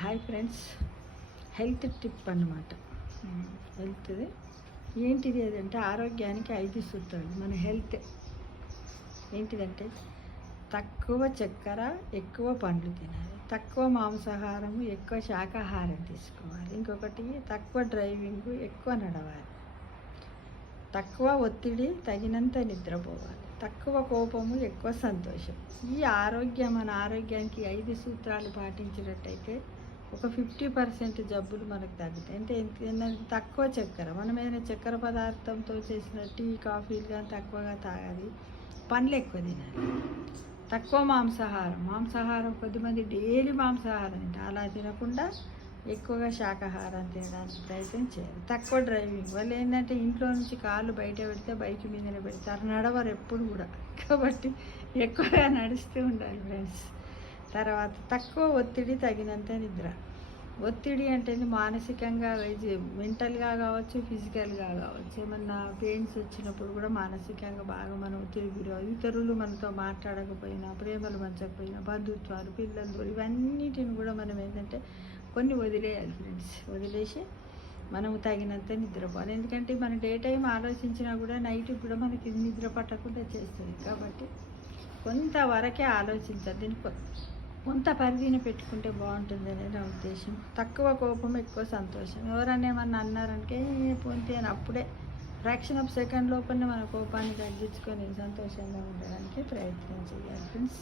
Hi friends, health tip అన్నమాట. హెల్త్ది ఏంటిది అదంటే ఆరోగ్యానికి 5 సూత్రాలు. మన హెల్త్ ఏంటిదంటే తక్కువ చక్కెర, ఎక్కువ పండ్లు తినాలి, తక్కువ మాంసాహారము, ఎక్కువ శాకాహారం తీసుకోవాలి, ఇంకొకటి తక్కువ డ్రైవింగ్, ఎక్కువ నడవాలి, తక్కువ ఒత్తిడి, తగినంత నిద్రపోవాలి, తక్కువ కోపము, ఎక్కువ సంతోషం. ఈ మన ఆరోగ్యానికి 5 సూత్రాలు పాటించినట్టయితే ఒక 50% జబ్బులు మనకు తగ్గుతాయి. అంటే ఏంటంటే తక్కువ చక్కెర, మనం ఏదైనా చక్కెర పదార్థంతో చేసిన టీ, కాఫీలు కానీ తక్కువగా తాగాలి, పండ్లు ఎక్కువ తినాలి, తక్కువ మాంసాహారం కొద్దిమంది డైలీ మాంసాహారం తింటారు, అలా తినకుండా ఎక్కువగా శాకాహారం తినడానికి ప్రయత్నం చేయాలి. తక్కువ డ్రైవింగ్, వాళ్ళు ఏంటంటే ఇంట్లో నుంచి కాళ్ళు బయట పెడితే బైక్ మీదనే పెడతారు, నడవరు ఎప్పుడు కూడా, కాబట్టి ఎక్కువగా నడుస్తూ ఉండాలి ఫ్రెండ్స్. తర్వాత తక్కువ ఒత్తిడి, తగినంత నిద్ర. ఒత్తిడి అంటే మానసికంగా, మెంటల్గా కావచ్చు, ఫిజికల్గా కావచ్చు. ఏమన్నా పెయిన్స్ వచ్చినప్పుడు కూడా మానసికంగా బాగా మనం ఒత్తిడి గురవు, ఇతరులు మనతో మాట్లాడకపోయినా, ప్రేమలు మంచకపోయినా, బంధుత్వాలు, పిల్లలు, ఇవన్నిటిని కూడా మనం ఏంటంటే కొన్ని వదిలేయాలి ఫ్రెండ్స్. వదిలేసి మనము తగినంత నిద్రపోవాలి. ఎందుకంటే మనం డే టైం ఆలోచించినా కూడా నైట్ కూడా మనకి నిద్ర పట్టకుండా చేస్తుంది. కాబట్టి కొంతవరకే ఆలోచించాలి, దీనికి కొంత పరిధిని పెట్టుకుంటే బాగుంటుంది అనేది నా ఉద్దేశం. తక్కువ కోపం, ఎక్కువ సంతోషం. ఎవరన్నా ఏమన్నా అన్నారంటే పొంతే అని అప్పుడే ఫ్రాక్షన్ ఆఫ్ సెకండ్ లోపలనే మన కోపాన్ని తగ్గించుకొని సంతోషంగా ఉండడానికి ప్రయత్నం చేయాలి ఫ్రెండ్స్.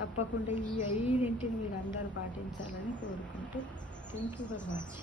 తప్పకుండా ఈ 5 మీరు అందరూ పాటించాలని కోరుకుంటూ థ్యాంక్ యూ ఫర్ వాచింగ్.